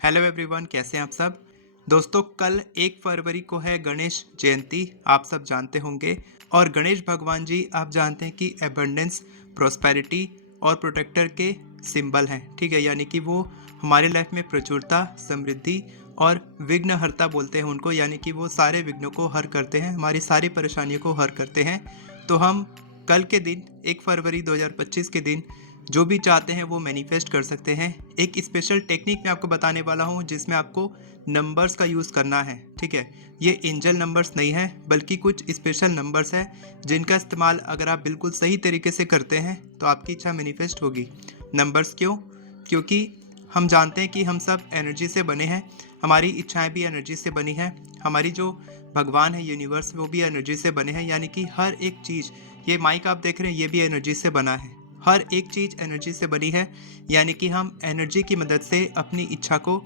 Hello everyone, कैसे हैं आप सब। दोस्तों, कल 1 फरवरी को है गणेश जयंती, आप सब जानते होंगे। और गणेश भगवान जी आप जानते हैं कि एबंडेंस, प्रोस्पेरिटी और प्रोटेक्टर के सिंबल हैं। ठीक है, यानी कि वो हमारे लाइफ में प्रचुरता, समृद्धि और विघ्नहर्ता बोलते हैं उनको, यानी कि वो सारे विघ्नों को हर करते हैं, हमारी सारी परेशानियों को हर करते हैं। तो हम कल के दिन 1 फरवरी 2025 के दिन जो भी चाहते हैं वो मैनिफेस्ट कर सकते हैं। एक स्पेशल टेक्निक मैं आपको बताने वाला हूँ जिसमें आपको नंबर्स का यूज़ करना है। ठीक है, ये एंजल नंबर्स नहीं है बल्कि कुछ स्पेशल नंबर्स हैं जिनका इस्तेमाल अगर आप बिल्कुल सही तरीके से करते हैं तो आपकी इच्छा मैनिफेस्ट होगी। नंबर्स क्यों? क्योंकि हम जानते हैं कि हम सब एनर्जी से बने हैं, हमारी इच्छाएं भी एनर्जी से बनी हैं, हमारी जो भगवान है यूनिवर्स वो भी एनर्जी से बने हैं, यानी कि हर एक चीज़, ये माइक आप देख रहे हैं ये भी एनर्जी से बना है। हर एक चीज़ एनर्जी से बनी है, यानी कि हम एनर्जी की मदद से अपनी इच्छा को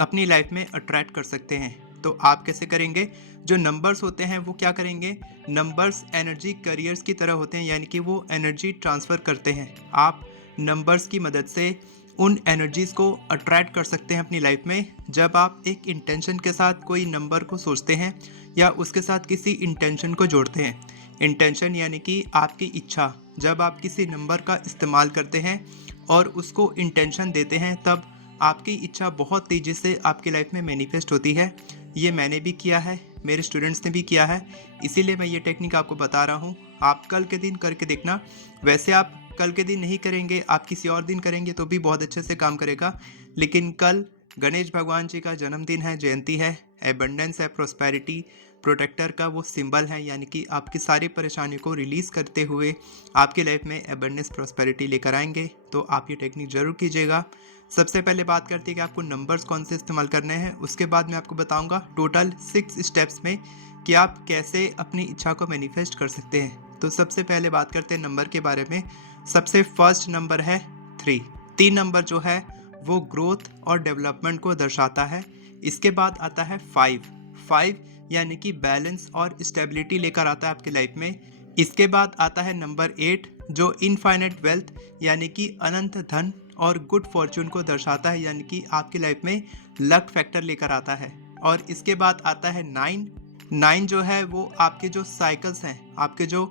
अपनी लाइफ में अट्रैक्ट कर सकते हैं। तो आप कैसे करेंगे? जो नंबर्स होते हैं वो क्या करेंगे? नंबर्स एनर्जी करियर्स की तरह होते हैं, यानी कि वो एनर्जी ट्रांसफ़र करते हैं। आप नंबर्स की मदद से उन एनर्जीज़ को अट्रैक्ट कर सकते हैं अपनी लाइफ में। जब आप एक इंटेंशन के साथ कोई नंबर को सोचते हैं या उसके साथ किसी इंटेंशन को जोड़ते हैं। इंटेंशन यानी कि आपकी इच्छा। जब आप किसी नंबर का इस्तेमाल करते हैं और उसको इंटेंशन देते हैं तब आपकी इच्छा बहुत तेज़ी से आपकी लाइफ में मैनिफेस्ट होती है। ये मैंने भी किया है, मेरे स्टूडेंट्स ने भी किया है, इसीलिए मैं ये टेक्निक आपको बता रहा हूँ। आप कल के दिन करके देखना। वैसे आप कल के दिन नहीं करेंगे, आप किसी और दिन करेंगे तो भी बहुत अच्छे से काम करेगा, लेकिन कल गणेश भगवान जी का जन्मदिन है, जयंती है, एबंडेंस है, प्रोस्पेरिटी, प्रोटेक्टर का वो सिंबल है, यानी कि आपकी सारी परेशानियों को रिलीज़ करते हुए आपकी लाइफ में एबंडेंस प्रॉस्पेरिटी लेकर आएंगे। तो आप ये टेक्निक ज़रूर कीजिएगा। सबसे पहले बात करते हैं कि आपको नंबर्स कौन से इस्तेमाल करने हैं, उसके बाद मैं आपको बताऊंगा टोटल 6 स्टेप्स में कि आप कैसे अपनी इच्छा को मैनिफेस्ट कर सकते हैं। तो सबसे पहले बात करते हैं नंबर के बारे में। सबसे फर्स्ट नंबर है 3। 3 नंबर जो है वो ग्रोथ और डेवलपमेंट को दर्शाता है। इसके बाद आता है 5। 5 यानी कि बैलेंस और स्टेबिलिटी लेकर आता है आपकी लाइफ में। इसके बाद आता है नंबर 8 जो इनफाइनाइट वेल्थ यानी कि अनंत धन और गुड फॉर्चून को दर्शाता है, यानी कि आपकी लाइफ में लक फैक्टर लेकर आता है। और इसके बाद आता है 9। 9 जो है वो आपके जो साइकिल्स हैं, आपके जो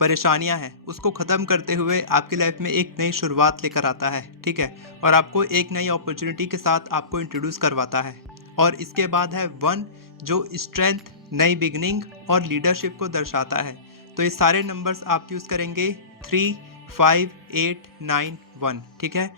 परेशानियां हैं उसको ख़त्म करते हुए आपकी लाइफ में एक नई शुरुआत लेकर आता है। ठीक है, और आपको एक नई अपॉर्चुनिटी के साथ आपको इंट्रोड्यूस करवाता है। और इसके बाद है 1 जो स्ट्रेंथ, नई बिगनिंग और लीडरशिप को दर्शाता है। तो ये सारे नंबर्स आप यूज़ करेंगे 3, 5, 8, 9, 1। ठीक है,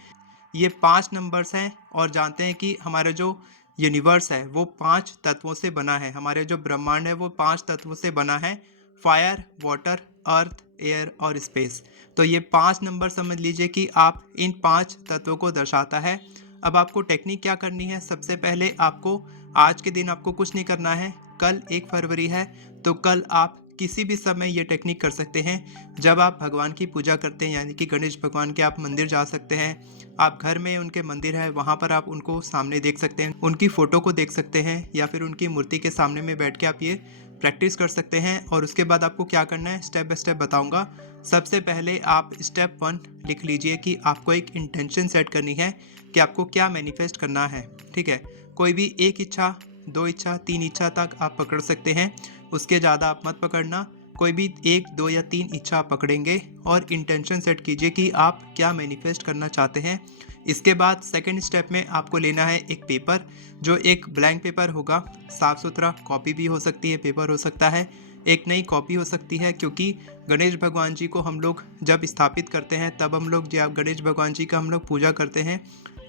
ये 5 नंबर्स हैं और जानते हैं कि हमारा जो यूनिवर्स है वो 5 तत्वों से बना है। हमारे जो ब्रह्मांड है वो 5 तत्वों से बना है, फायर, वाटर, अर्थ, एयर और स्पेस। तो ये 5 नंबर समझ लीजिए कि आप इन 5 तत्वों को दर्शाता है। अब आपको टेक्निक क्या करनी है? सबसे पहले आपको आज के दिन आपको कुछ नहीं करना है। कल 1 फरवरी है तो कल आप किसी भी समय ये टेक्निक कर सकते हैं। जब आप भगवान की पूजा करते हैं, यानी कि गणेश भगवान के, आप मंदिर जा सकते हैं। आप घर में उनके मंदिर है वहाँ पर आप उनको सामने देख सकते हैं, उनकी फ़ोटो को देख सकते हैं, या फिर उनकी मूर्ति के सामने में बैठ के आप ये प्रैक्टिस कर सकते हैं। और उसके बाद आपको क्या करना है स्टेप बाय स्टेप बताऊंगा। सबसे पहले आप स्टेप 1 लिख लीजिए कि आपको एक इंटेंशन सेट करनी है कि आपको क्या मैनिफेस्ट करना है। ठीक है, कोई भी एक इच्छा, 2 इच्छा, 3 इच्छा तक आप पकड़ सकते हैं, उसके ज़्यादा आप मत पकड़ना। कोई भी 1, 2 या 3 इच्छा आप पकड़ेंगे और इंटेंशन सेट कीजिए कि आप क्या मैनिफेस्ट करना चाहते हैं। इसके बाद सेकंड स्टेप में आपको लेना है एक पेपर, जो एक ब्लैंक पेपर होगा, साफ़ सुथरा, कॉपी भी हो सकती है, पेपर हो सकता है, एक नई कॉपी हो सकती है, क्योंकि गणेश भगवान जी को हम लोग जब स्थापित करते हैं तब हम लोग, जब गणेश भगवान जी का हम लोग पूजा करते हैं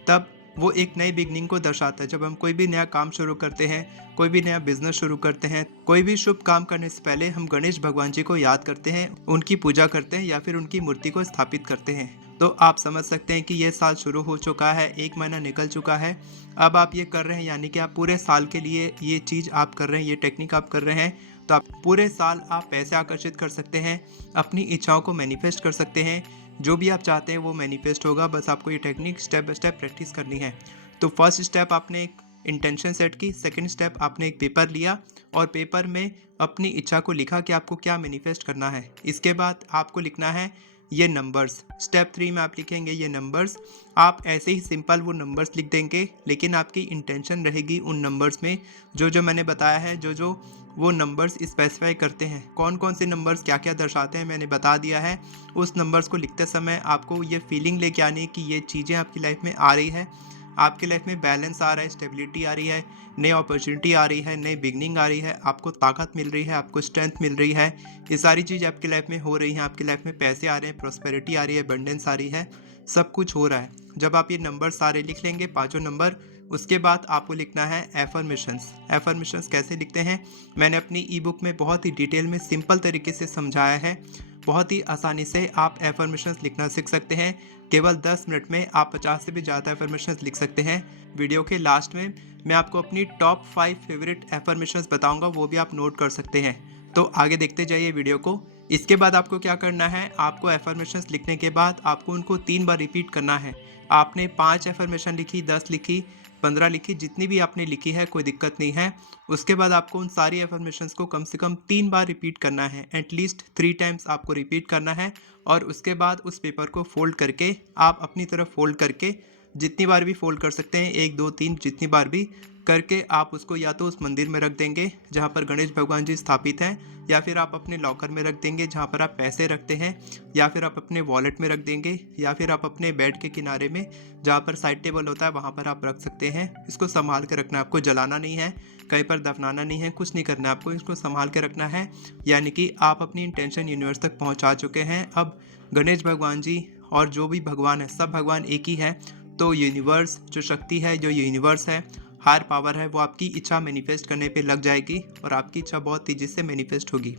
तब वो एक नई बिगनिंग को दर्शाता है। जब हम कोई भी नया काम शुरू करते हैं, कोई भी नया बिजनेस शुरू करते हैं, कोई भी शुभ काम करने से पहले हम गणेश भगवान जी को याद करते हैं, उनकी पूजा करते हैं या फिर उनकी मूर्ति को स्थापित करते हैं। तो आप समझ सकते हैं कि ये साल शुरू हो चुका है, 1 महीना निकल चुका है। अब आप ये कर रहे हैं, यानी कि आप पूरे साल के लिए ये चीज़ आप कर रहे हैं, ये टेक्निक आप कर रहे हैं। तो आप पूरे साल आप पैसे आकर्षित कर सकते हैं, अपनी इच्छाओं को मैनिफेस्ट कर सकते हैं, जो भी आप चाहते हैं वो मैनिफेस्ट होगा। बस आपको ये technique step by step practice करनी है। तो फर्स्ट स्टेप आपने एक इंटेंशन सेट की, सेकंड स्टेप आपने एक पेपर लिया और पेपर में अपनी इच्छा को लिखा कि आपको क्या मैनिफेस्ट करना है। इसके बाद आपको लिखना है ये नंबर्स। स्टेप 3 में आप लिखेंगे ये नंबर्स। आप ऐसे ही सिंपल वो नंबर्स लिख देंगे, लेकिन आपकी इंटेंशन रहेगी उन नंबर्स में जो जो मैंने बताया है, जो जो वो नंबर्स स्पेसिफाई करते हैं, कौन कौन से नंबर्स क्या क्या दर्शाते हैं मैंने बता दिया है। उस नंबर्स को लिखते समय आपको ये फीलिंग लेके आनी है कि ये चीज़ें आपकी लाइफ में आ रही है, आपकी लाइफ में बैलेंस आ रहा है, स्टेबिलिटी आ रही है, नई अपॉर्चुनिटी आ रही है, नई बिगनिंग आ रही है, आपको ताकत मिल रही है, आपको स्ट्रेंथ मिल रही है। ये सारी चीज़ आपकी लाइफ में हो रही हैं, आपकी लाइफ में पैसे आ रहे हैं, प्रॉस्पेरिटी आ रही है, अबंडेंस आ रही है, सब कुछ हो रहा है। जब आप ये नंबर सारे लिख लेंगे, पाँचों नंबर, उसके बाद आपको लिखना है एफर्मेशंस। एफर्मेशंस कैसे लिखते हैं मैंने अपनी ई बुक में बहुत ही डिटेल में सिंपल तरीके से समझाया है। बहुत ही आसानी से आप एफर्मेशंस लिखना सीख सकते हैं। केवल 10 मिनट में आप 50 से भी ज़्यादा एफर्मेशंस लिख सकते हैं। वीडियो के लास्ट में मैं आपको अपनी टॉप 5 फेवरेट एफर्मेशंस बताऊंगा, वो भी आप नोट कर सकते हैं। तो आगे देखते जाइए वीडियो को। इसके बाद आपको क्या करना है, आपको एफर्मेशंस लिखने के बाद आपको उनको 3 बार रिपीट करना है। आपने 5 एफर्मेशन लिखी, 10 लिखी, 15 लिखी, जितनी भी आपने लिखी है कोई दिक्कत नहीं है। उसके बाद आपको उन सारी एफर्मेशंस को कम से कम 3 बार रिपीट करना है, एटलीस्ट 3 टाइम्स आपको रिपीट करना है। और उसके बाद उस पेपर को फोल्ड करके आप अपनी तरफ फोल्ड करके जितनी बार भी फोल्ड कर सकते हैं, 1 2 3 जितनी बार भी करके आप उसको या तो उस मंदिर में रख देंगे जहाँ पर गणेश भगवान जी स्थापित हैं, या फिर आप अपने लॉकर में रख देंगे जहाँ पर आप पैसे रखते हैं, या फिर आप अपने वॉलेट में रख देंगे, या फिर आप अपने बेड के किनारे में जहाँ पर साइड टेबल होता है वहाँ पर आप रख सकते हैं। इसको संभाल के रखना है, आपको जलाना नहीं है, कहीं पर दफनाना नहीं है, कुछ नहीं करना है, आपको इसको संभाल के रखना है। यानी कि आप अपनी इंटेंशन यूनिवर्स तक पहुँचा चुके हैं। अब गणेश भगवान जी और जो भी भगवान है, सब भगवान एक ही है। तो यूनिवर्स जो शक्ति है, जो यूनिवर्स है, हायर पावर है, वो आपकी इच्छा मैनिफेस्ट करने पे लग जाएगी और आपकी इच्छा बहुत तेज़ी से मैनिफेस्ट होगी।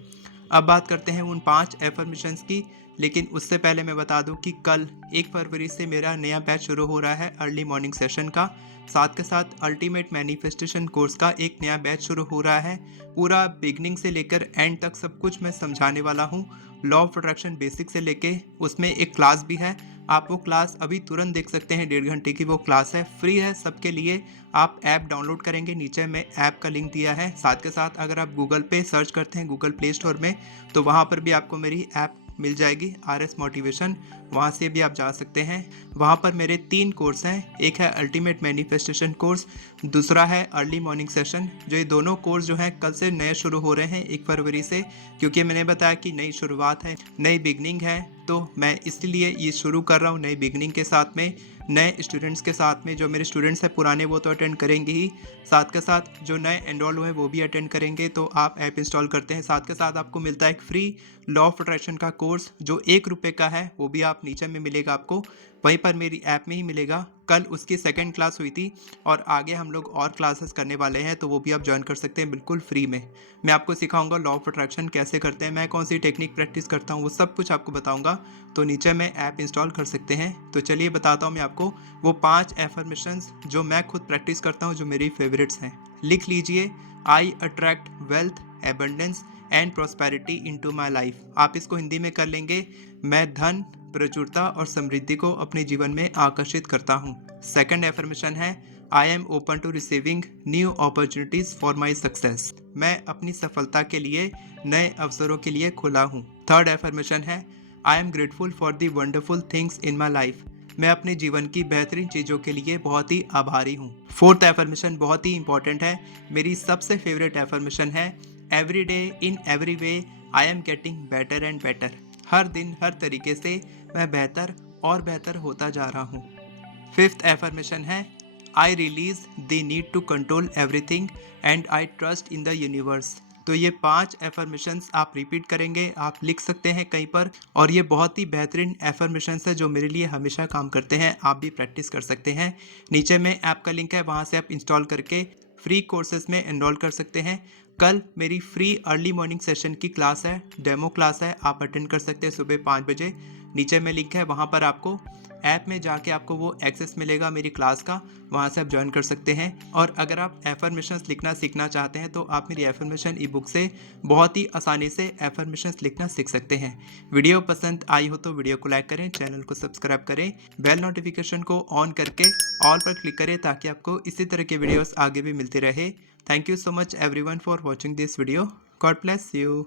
अब बात करते हैं उन 5 एफर्मेशंस की, लेकिन उससे पहले मैं बता दूं कि कल 1 फरवरी से मेरा नया बैच शुरू हो रहा है अर्ली मॉर्निंग सेशन का। साथ के साथ अल्टीमेट मैनिफेस्टेशन कोर्स का एक नया बैच शुरू हो रहा है। पूरा बिगनिंग से लेकर एंड तक सब कुछ मैं समझाने वाला हूँ। लॉ ऑफ अट्रैक्शन बेसिक से लेके उसमें एक क्लास भी है, आप वो क्लास अभी तुरंत देख सकते हैं। 1.5 घंटे की वो क्लास है, फ्री है सबके लिए। आप ऐप डाउनलोड करेंगे, नीचे में ऐप का लिंक दिया है। साथ के साथ अगर आप गूगल पे सर्च करते हैं, गूगल प्ले स्टोर में, तो वहाँ पर भी आपको मेरी ऐप मिल जाएगी, RS मोटिवेशन, वहाँ से भी आप जा सकते हैं। वहाँ पर मेरे 3 कोर्स हैं, एक है अल्टीमेट मैनिफेस्टेशन कोर्स, दूसरा है अर्ली मॉर्निंग सेशन। जो ये दोनों कोर्स जो हैं कल से नए शुरू हो रहे हैं 1 फरवरी से, क्योंकि मैंने बताया कि नई शुरुआत है, नई बिगनिंग है, तो मैं इसलिए ये शुरू कर रहा हूँ नई बिगनिंग के साथ में, नए स्टूडेंट्स के साथ में। जो मेरे स्टूडेंट्स हैं पुराने वो तो अटेंड करेंगे ही, साथ के साथ जो नए एनरोल हुए वो भी अटेंड करेंगे। तो आप ऐप इंस्टॉल करते हैं, साथ के साथ आपको मिलता है एक फ्री लॉ ऑफ अट्रैक्शन का कोर्स जो 1 रुपये का है, वो भी आप नीचे में मिलेगा आपको, वहीं पर मेरी ऐप में ही मिलेगा। कल उसकी 2nd क्लास हुई थी और आगे हम लोग और क्लासेस करने वाले हैं, तो वो भी आप ज्वाइन कर सकते हैं बिल्कुल फ्री में। मैं आपको सिखाऊंगा लॉ ऑफ अट्रैक्शन कैसे करते हैं, मैं कौन सी टेक्निक प्रैक्टिस करता हूँ, वो सब कुछ आपको बताऊंगा। तो नीचे में ऐप इंस्टॉल कर सकते हैं। तो चलिए बताता हूँ मैं आपको वो 5 एफर्मेशंस जो मैं खुद प्रैक्टिस करता हूँ, जो मेरी फेवरेट्स हैं। लिख लीजिए, I attract wealth, abundance and prosperity into my life. आप इसको हिंदी में कर लेंगे, मैं धन, प्रचुरता और समृद्धि को अपने जीवन में आकर्षित करता हूँ। सेकंड एफर्मेशन है, I am open to receiving new opportunities for my success. मैं अपनी सफलता के लिए, नए अवसरों के लिए खुला हूँ। थर्ड एफर्मेशन है, I am grateful for the wonderful things in my life. मैं अपने जीवन की बेहतरीन चीज़ों के लिए बहुत ही आभारी हूँ। फोर्थ एफर्मेशन बहुत ही इंपॉर्टेंट है, मेरी सबसे फेवरेट एफर्मेशन है, every day in every way I am getting better and better. हर दिन हर तरीके से मैं बेहतर और बेहतर होता जा रहा हूँ। फिफ्थ एफर्मेशन है, I release the need to control everything and I trust in the universe. तो ये 5 एफर्मेशंस आप रिपीट करेंगे, आप लिख सकते हैं कहीं पर, और ये बहुत ही बेहतरीन एफर्मेशंस है जो मेरे लिए हमेशा काम करते हैं। आप भी प्रैक्टिस कर सकते हैं, नीचे में ऐप का लिंक है, वहाँ से आप इंस्टॉल करके फ्री कोर्सेज में एनरोल कर सकते हैं। कल मेरी फ्री अर्ली मॉर्निंग सेशन की क्लास है, डेमो क्लास है, आप अटेंड कर सकते हैं सुबह 5 बजे। नीचे में लिंक है, वहाँ पर आपको ऐप में जाके आपको वो एक्सेस मिलेगा मेरी क्लास का, वहाँ से आप ज्वाइन कर सकते हैं। और अगर आप एफर्मेशंस लिखना सीखना चाहते हैं तो आप मेरी एफर्मेशन ई बुक से बहुत ही आसानी से एफर्मेशंस लिखना सीख सकते हैं। वीडियो पसंद आई हो तो वीडियो को लाइक करें, चैनल को सब्सक्राइब करें, बेल नोटिफिकेशन को ऑन करके ऑल पर क्लिक करें ताकि आपको इसी तरह के वीडियोस आगे भी मिलते रहे। Thank you so much everyone for watching this video. God bless you.